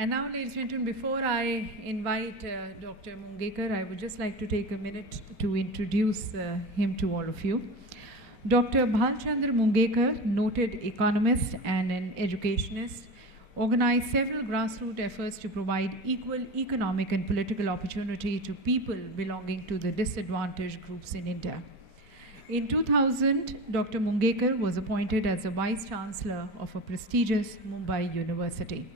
And now, ladies and gentlemen, before I invite Dr. Mungekar, I would just like to take a minute to introduce him to all of you. Dr. Bhalchandra Mungekar, noted economist and an educationist, organized several grassroots efforts to provide equal economic and political opportunity to people belonging to the disadvantaged groups in India. In 2000, Dr. Mungekar was appointed as the Vice Chancellor of a prestigious Mumbai University.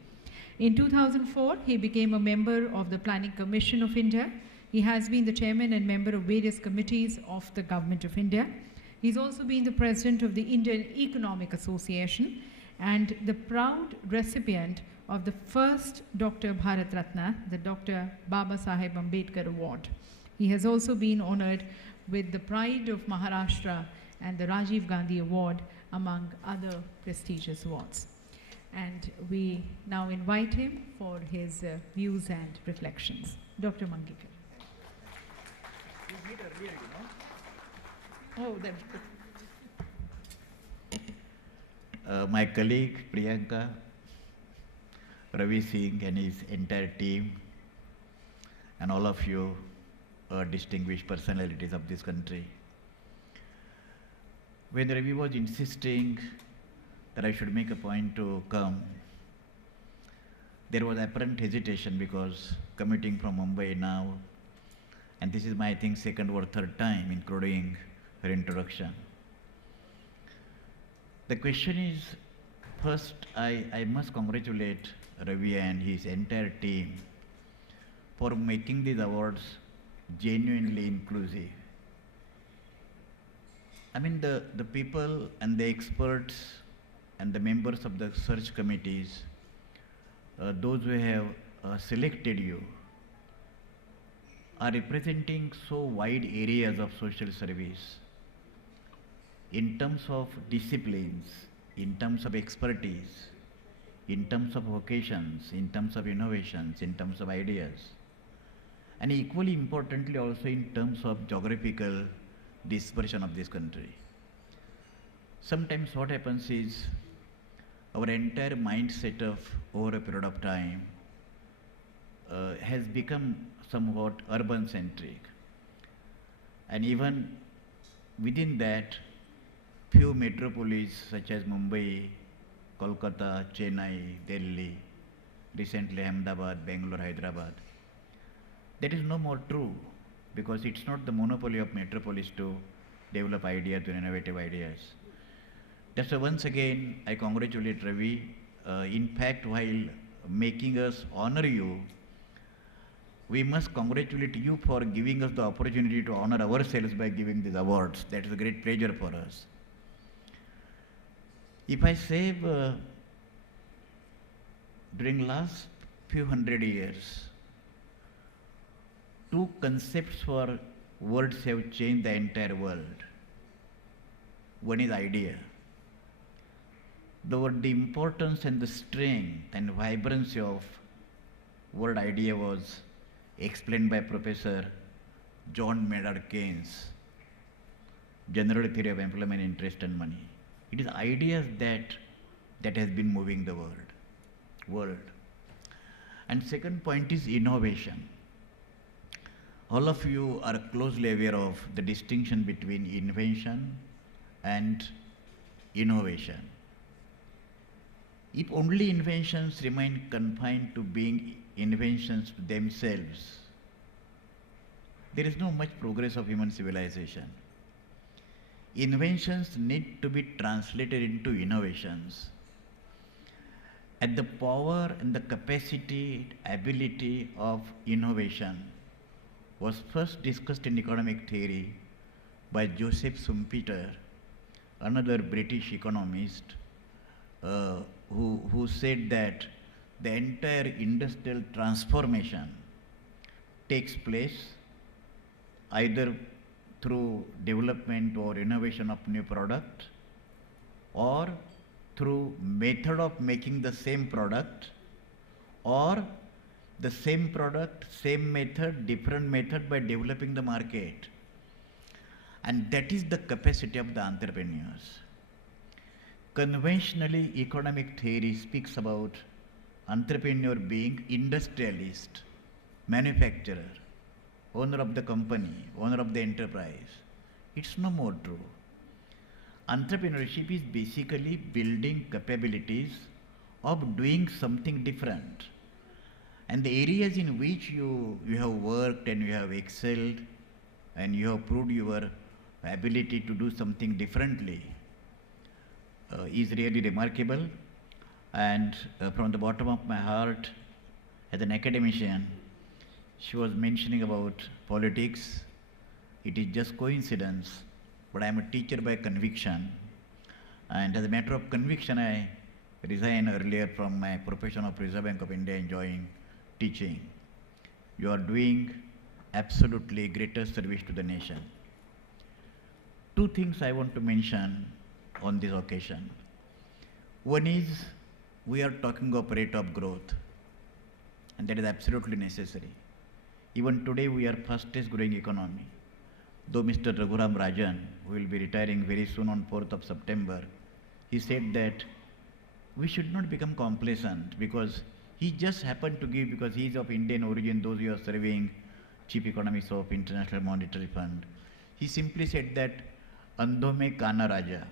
In 2004, he became a member of the Planning Commission of India. He has been the chairman and member of various committees of the Government of India. He's also been the president of the Indian Economic Association and the proud recipient of the first Dr. Bharat Ratna, the Dr. Baba Saheb Ambedkar Award. He has also been honored with the Pride of Maharashtra and the Rajiv Gandhi Award, among other prestigious awards. And we now invite him for his views and reflections. Dr. Mungekar. We meet earlier, you know. Oh, that's good. My colleague Priyanka, Ravi Singh and his entire team, and all of you distinguished personalities of this country. When Ravi was insisting that I should make a point to come, there was apparent hesitation because commuting from Mumbai now, and this is my, I think, second or third time, including her introduction. The question is, first, I must congratulate Ravi and his entire team for making these awards genuinely inclusive. I mean, the people and the experts and the members of the search committees, those who have selected you, are representing so wide areas of social service in terms of disciplines, in terms of expertise, in terms of vocations, in terms of innovations, in terms of ideas, and equally importantly also in terms of geographical dispersion of this country. Sometimes what happens is our entire mindset of over a period of time has become somewhat urban centric, and even within that, few metropolis such as Mumbai, Kolkata, Chennai, Delhi, recently Ahmedabad, Bangalore, Hyderabad, that is no more true because it's not the monopoly of metropolis to develop ideas and innovative ideas. That's why once again I congratulate Ravi. In fact, while making us honor you, we must congratulate you for giving us the opportunity to honor ourselves by giving these awards. That is a great pleasure for us. If I say during last few hundred years, two concepts for words have changed the entire world. One is idea. The importance and the strength and vibrancy of word idea was explained by Professor John Maynard Keynes, General Theory of Employment, Interest and Money. It is ideas that has been moving the world. And second point is innovation. All of you are closely aware of the distinction between invention and innovation. If only inventions remain confined to being inventions themselves, there is no much progress of human civilization. Inventions need to be translated into innovations. And the power and the capacity, ability of innovation was first discussed in economic theory by Joseph Schumpeter, another British economist, who said that the entire industrial transformation takes place either through development or innovation of new product, or through method of making the same product, or the same product, same method, different method by developing the market. And that is the capacity of the entrepreneurs. Conventionally, economic theory speaks about entrepreneur being industrialist, manufacturer, owner of the company, owner of the enterprise. It's no more true. Entrepreneurship is basically building capabilities of doing something different. And the areas in which you have worked and you have excelled and you have proved your ability to do something differently is really remarkable. And from the bottom of my heart, as an academician, she was mentioning about politics. It is just coincidence, but I am a teacher by conviction. And as a matter of conviction, I resigned earlier from my profession of Reserve Bank of India and joined teaching. You are doing absolutely greater service to the nation. Two things I want to mention on this occasion. One is, we are talking of rate of growth, and that is absolutely necessary. Even today we are fastest growing economy. Though Mr. Raghuram Rajan, who will be retiring very soon on 4th of September, he said that we should not become complacent because he just happened to give, because he is of Indian origin, those who are serving chief economists of International Monetary Fund. He simply said that, Andho mein kana raja.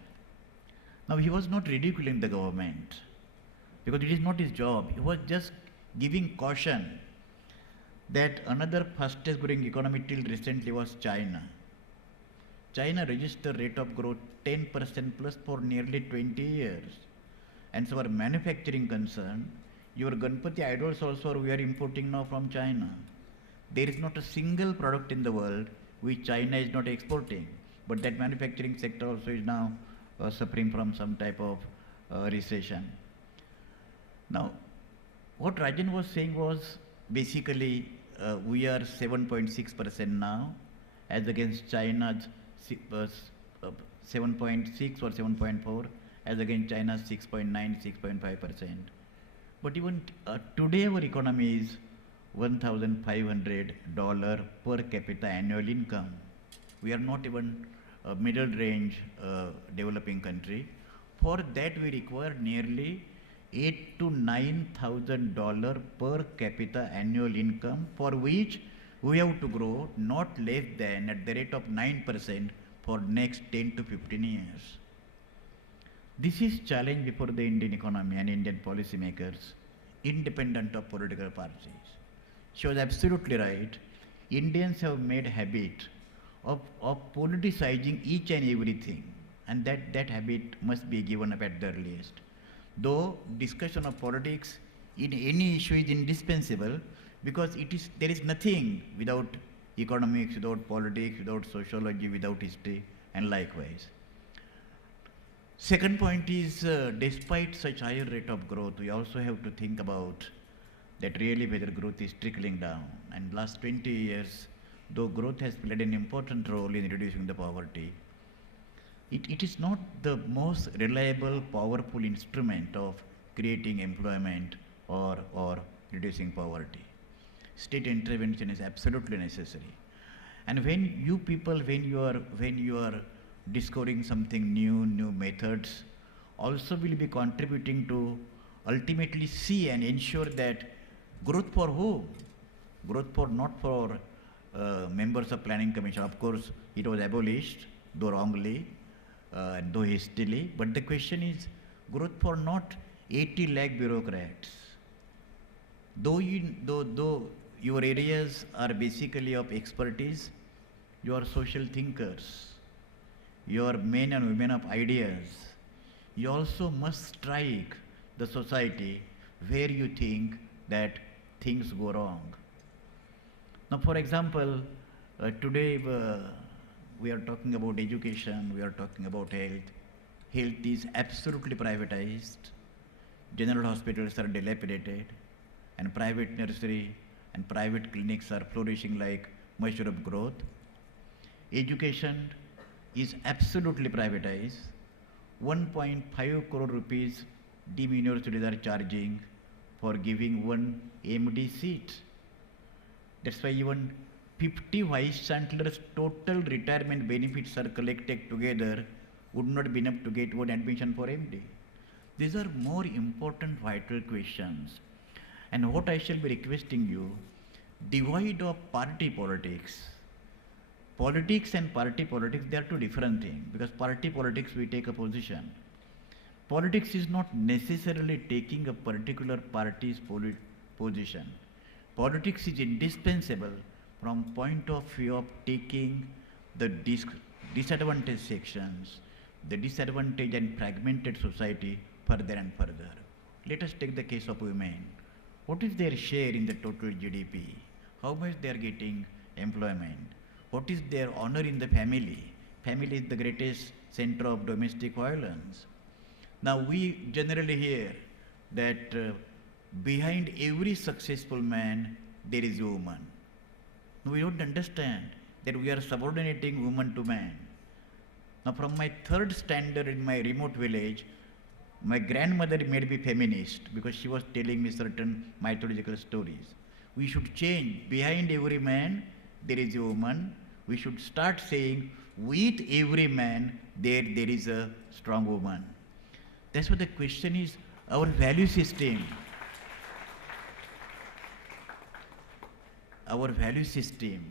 Now he was not ridiculing the government because it is not his job. He was just giving caution that another fastest growing economy till recently was China. China registered rate of growth 10% plus for nearly 20 years. And so our manufacturing concern, your Ganpati idols also we are importing now from China. There is not a single product in the world which China is not exporting. But that manufacturing sector also is now suffering from some type of recession. Now, what Rajan was saying was basically we are 7.6% now as against China's 7.6 or 7.4 as against China's 6.9, 6.5%. But even today our economy is $1,500 per capita annual income. We are not even a middle range developing country. For that we require nearly $8,000 to $9,000 per capita annual income, for which we have to grow not less than at the rate of 9% for next 10 to 15 years. This is challenge before the Indian economy and Indian policy makers, independent of political parties. She was absolutely right. Indians have made habit of politicizing each and everything, and that habit must be given up at the earliest. Though discussion of politics in any issue is indispensable, because there is nothing without economics, without politics, without sociology, without history, and likewise. Second point is, despite such higher rate of growth, we also have to think about that really whether growth is trickling down. And last 20 years, though growth has played an important role in reducing the poverty, it is not the most reliable, powerful instrument of creating employment or reducing poverty. State intervention is absolutely necessary. And when you people, when you are discovering something new methods, also will be contributing to ultimately see and ensure that growth for whom? Growth for not for members of Planning Commission. Of course, it was abolished, though wrongly, though hastily. But the question is, growth for not 80 lakh bureaucrats. Though your areas are basically of expertise, you are social thinkers, you are men and women of ideas. You also must strike the society where you think that things go wrong. Now, for example, today we are talking about education, we are talking about health. Health is absolutely privatized. General hospitals are dilapidated, and private nursery and private clinics are flourishing like mushroom of growth. Education is absolutely privatized. 1.5 crore rupees deemed universities are charging for giving one MD seat. That's why even 50 vice chancellors' total retirement benefits are collected together would not be enough to get one admission for MD. These are more important vital questions. And what I shall be requesting you, divide of party politics. Politics and party politics, they are two different things, because party politics we take a position. Politics is not necessarily taking a particular party's position. Politics is indispensable from point of view of taking the disadvantaged sections, the disadvantaged and fragmented society further and further. Let us take the case of women. What is their share in the total GDP? How much they are getting employment? What is their honor in the family? Family is the greatest center of domestic violence. Now we generally hear that behind every successful man there is a woman. We don't understand that we are subordinating woman to man. Now from my third standard in my remote village, my grandmother made me feminist because she was telling me certain mythological stories. We should change. Behind every man there is a woman. We should start saying with every man there is a strong woman. That's what the question is, our value system. Our value system,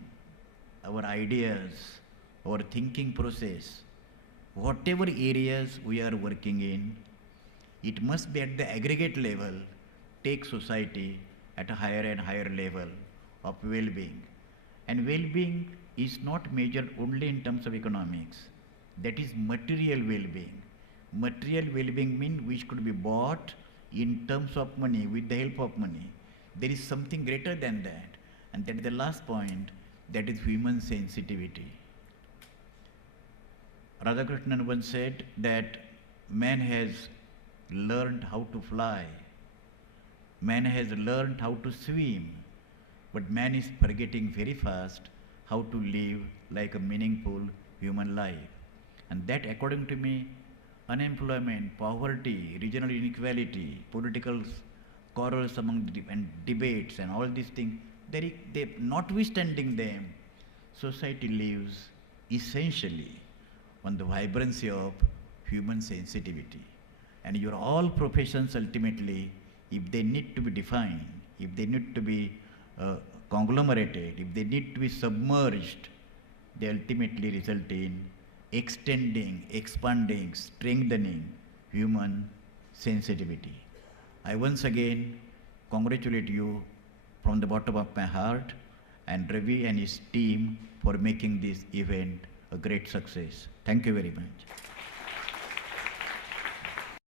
our ideas, our thinking process, whatever areas we are working in, it must be at the aggregate level, take society at a higher and higher level of well-being. And well-being is not measured only in terms of economics. That is material well-being. Material well-being means which could be bought in terms of money, with the help of money. There is something greater than that. And that is the last point, that is human sensitivity. Radhakrishnan once said that man has learned how to fly, man has learned how to swim, but man is forgetting very fast how to live like a meaningful human life. And that, according to me, unemployment, poverty, regional inequality, political quarrels among and debates and all these things, notwithstanding them, society lives essentially on the vibrancy of human sensitivity. And your all professions ultimately, if they need to be defined, if they need to be conglomerated, if they need to be submerged, they ultimately result in extending, expanding, strengthening human sensitivity. I once again congratulate you from the bottom of my heart and Ravi and his team for making this event a great success. Thank you very much.